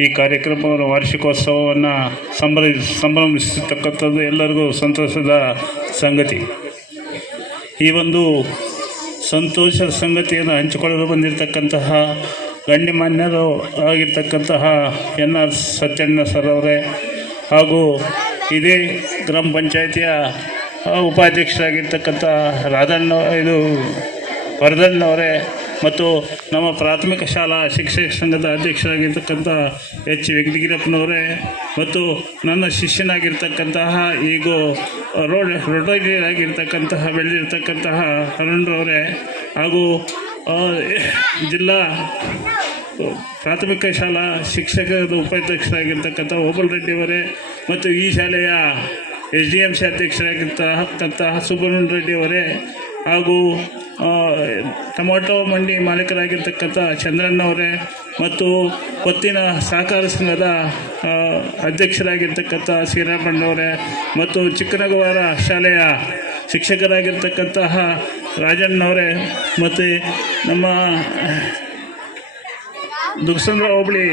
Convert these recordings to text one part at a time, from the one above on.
ಈ ಕಾರ್ಯಕ್ರಮವನ್ನು ವಾರ್ಷಿಕೋತ್ಸವವನ್ನು ಸಂಭ್ರ ಸಂಭ್ರಮಿಸತಕ್ಕಂಥದ್ದು ಎಲ್ಲರಿಗೂ ಸಂತೋಷದ ಸಂಗತಿ. ಈ ಒಂದು ಸಂತೋಷದ ಸಂಗತಿಯನ್ನು ಹಂಚಿಕೊಳ್ಳಲು ಬಂದಿರತಕ್ಕಂತಹ ಗಣ್ಯಮಾನ್ಯರು ಆಗಿರ್ತಕ್ಕಂತಹ ಎನ್ ಆರ್ ಸತ್ಯಣ್ಣ ಸರ್ ಅವರೇ ಹಾಗೂ ಇದೇ ಗ್ರಾಮ ಪಂಚಾಯಿತಿಯ ಉಪಾಧ್ಯಕ್ಷರಾಗಿರ್ತಕ್ಕಂಥ ರಾಧಣ್ಣ, ಇದು ವರದಣ್ಣವರೇ ಮತ್ತು ನಮ್ಮ ಪ್ರಾಥಮಿಕ ಶಾಲಾ ಶಿಕ್ಷಕ ಸಂಘದ ಅಧ್ಯಕ್ಷರಾಗಿರ್ತಕ್ಕಂಥ ಎಚ್. ವೆಂಕಟಗಿರಪ್ಪನವರೇ ಮತ್ತು ನನ್ನ ಶಿಷ್ಯನಾಗಿರ್ತಕ್ಕಂತಹ ಈಗ ರೋಡ್ ರೋಟರಿ ಆಗಿರ್ತಕ್ಕಂತಹ ಬೆಳೆದಿರ್ತಕ್ಕಂತಹ ಅರುಣ್ರವರೇ ಹಾಗೂ ಜಿಲ್ಲಾ ಪ್ರಾಥಮಿಕ ಶಾಲಾ ಶಿಕ್ಷಕರ ಉಪಾಧ್ಯಕ್ಷರಾಗಿರ್ತಕ್ಕಂಥ ಓಬಲ್ ರೆಡ್ಡಿಯವರೇ ಮತ್ತು ಈ ಶಾಲೆಯ ಎಸ್ ಡಿ. ಎಂ. ಸಿ. ಅಧ್ಯಕ್ಷರಾಗಿರ್ತಕ್ಕಂತಹ ಸುಬ್ರಹ್ಮಣ್ಯ ರೆಡ್ಡಿಯವರೇ ಹಾಗೂ ಟೊಮೊಟೊ ಮಂಡಿ ಮಾಲೀಕರಾಗಿರ್ತಕ್ಕಂಥ ಚಂದ್ರಣ್ಣವರೇ ಮತ್ತು ಪತ್ತಿನ ಸಹಕಾರ ಸಂಘದ ಅಧ್ಯಕ್ಷರಾಗಿರ್ತಕ್ಕಂಥ ಶ್ರೀರಾಮಣ್ಣವರೇ ಮತ್ತು ಚಿಕ್ಕನಗವಾರ ಶಾಲೆಯ ಶಿಕ್ಷಕರಾಗಿರ್ತಕ್ಕಂತಹ ರಾಜಣ್ಣವರೇ ಮತ್ತು ನಮ್ಮ ದುಗ್ಸಂದ್ರ ಹೋಬಳಿ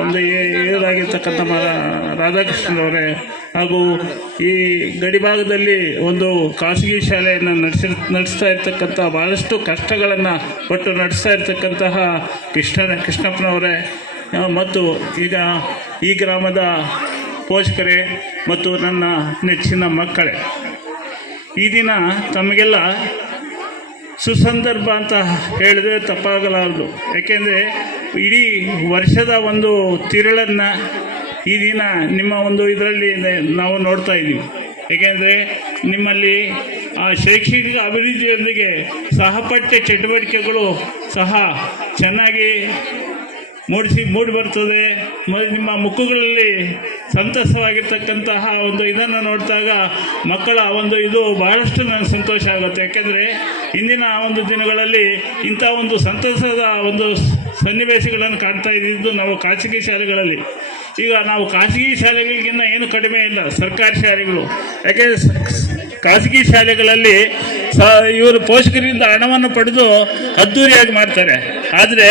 ಒಂದು ಇವರಾಗಿರ್ತಕ್ಕಂಥ ರಾಧಾಕೃಷ್ಣನವರೇ ಹಾಗೂ ಈ ಗಡಿಭಾಗದಲ್ಲಿ ಒಂದು ಖಾಸಗಿ ಶಾಲೆಯನ್ನು ನಡೆಸಿ, ನಡೆಸ್ತಾ ಇರ್ತಕ್ಕಂಥ ಭಾಳಷ್ಟು ಕಷ್ಟಗಳನ್ನು ಪಟ್ಟು ನಡೆಸ್ತಾ ಇರ್ತಕ್ಕಂತಹ ಕೃಷ್ಣ ಕೃಷ್ಣಪ್ಪನವರೇ. ಮತ್ತು ಈಗ ಈ ಗ್ರಾಮದ ಪೋಷಕರೇ ಮತ್ತು ನನ್ನ ನೆಚ್ಚಿನ ಮಕ್ಕಳೇ. ಈ ದಿನ ತಮಗೆಲ್ಲ ಸುಸಂದರ್ಭ ಅಂತ ಹೇಳಿದ್ರೆ ತಪ್ಪಾಗಲಾರದು. ಯಾಕೆಂದರೆ ಇಡೀ ವರ್ಷದ ಒಂದು ತಿರುಳನ್ನು ಈ ದಿನ ನಿಮ್ಮ ಒಂದು ಇದರಲ್ಲಿ ನಾವು ನೋಡ್ತಾ ಇದ್ದೀವಿ. ಏಕೆಂದರೆ ನಿಮ್ಮಲ್ಲಿ ಆ ಶೈಕ್ಷಣಿಕ ಅಭಿವೃದ್ಧಿಯೊಂದಿಗೆ ಸಹಪಠ್ಯ ಚಟುವಟಿಕೆಗಳು ಸಹ ಚೆನ್ನಾಗಿ ಮೂಡಿಸಿ ಮೂಡಿ ಬರ್ತದೆ ನಿಮ್ಮ ಮುಖಗಳಲ್ಲಿ ಸಂತಸವಾಗಿರ್ತಕ್ಕಂತಹ ಒಂದು ಇದನ್ನು ನೋಡಿದಾಗ ಮಕ್ಕಳ ಒಂದು ಇದು ಬಹಳಷ್ಟು ನನಗೆ ಸಂತೋಷ ಆಗುತ್ತೆ. ಯಾಕೆಂದರೆ ಇಂದಿನ ಒಂದು ದಿನಗಳಲ್ಲಿ ಇಂಥ ಒಂದು ಸಂತಸದ ಒಂದು ಸನ್ನಿವೇಶಗಳನ್ನು ಕಾಣ್ತಾ ಇದ್ದಿದ್ದು ನಾವು ಖಾಸಗಿ ಶಾಲೆಗಳಲ್ಲಿ. ಈಗ ನಾವು ಖಾಸಗಿ ಶಾಲೆಗಳಿಗಿಂತ ಏನು ಕಡಿಮೆ ಇಲ್ಲ, ಸರ್ಕಾರಿ ಶಾಲೆಗಳು. ಯಾಕೆಂದರೆ ಖಾಸಗಿ ಶಾಲೆಗಳಲ್ಲಿ ಸ ಇವರು ಪೋಷಕರಿಂದ ಹಣವನ್ನು ಪಡೆದು ಅದ್ದೂರಿಯಾಗಿ ಮಾಡ್ತಾರೆ. ಆದರೆ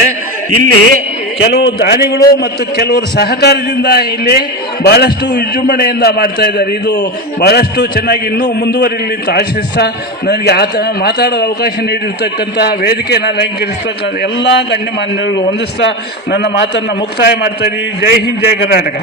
ಇಲ್ಲಿ ಕೆಲವು ದಾನಿಗಳು ಮತ್ತು ಕೆಲವರು ಸಹಕಾರದಿಂದ ಇಲ್ಲಿ ಬಹಳಷ್ಟು ವಿಜೃಂಭಣೆಯಿಂದ ಮಾಡ್ತಾ ಇದ್ದಾರೆ. ಇದು ಬಹಳಷ್ಟು ಚೆನ್ನಾಗಿ ಇನ್ನೂ ಮುಂದುವರಿಲಿ ಅಂತ ಆಶಿಸ್ತಾ ನನಗೆ ಆತ ಮಾತಾಡೋ ಅವಕಾಶ ನೀಡಿರ್ತಕ್ಕಂತಹ ವೇದಿಕೆಯನ್ನು ಅಲಂಕರಿಸ್ತಕ್ಕಂಥ ಎಲ್ಲ ಗಣ್ಯಮಾನ್ಯರಿಗೂ ಹೊಂದಿಸ್ತಾ ನನ್ನ ಮಾತನ್ನು ಮುಕ್ತಾಯ ಮಾಡ್ತಾ ಜೈ ಹಿಂದ್, ಜೈ ಕರ್ನಾಟಕ.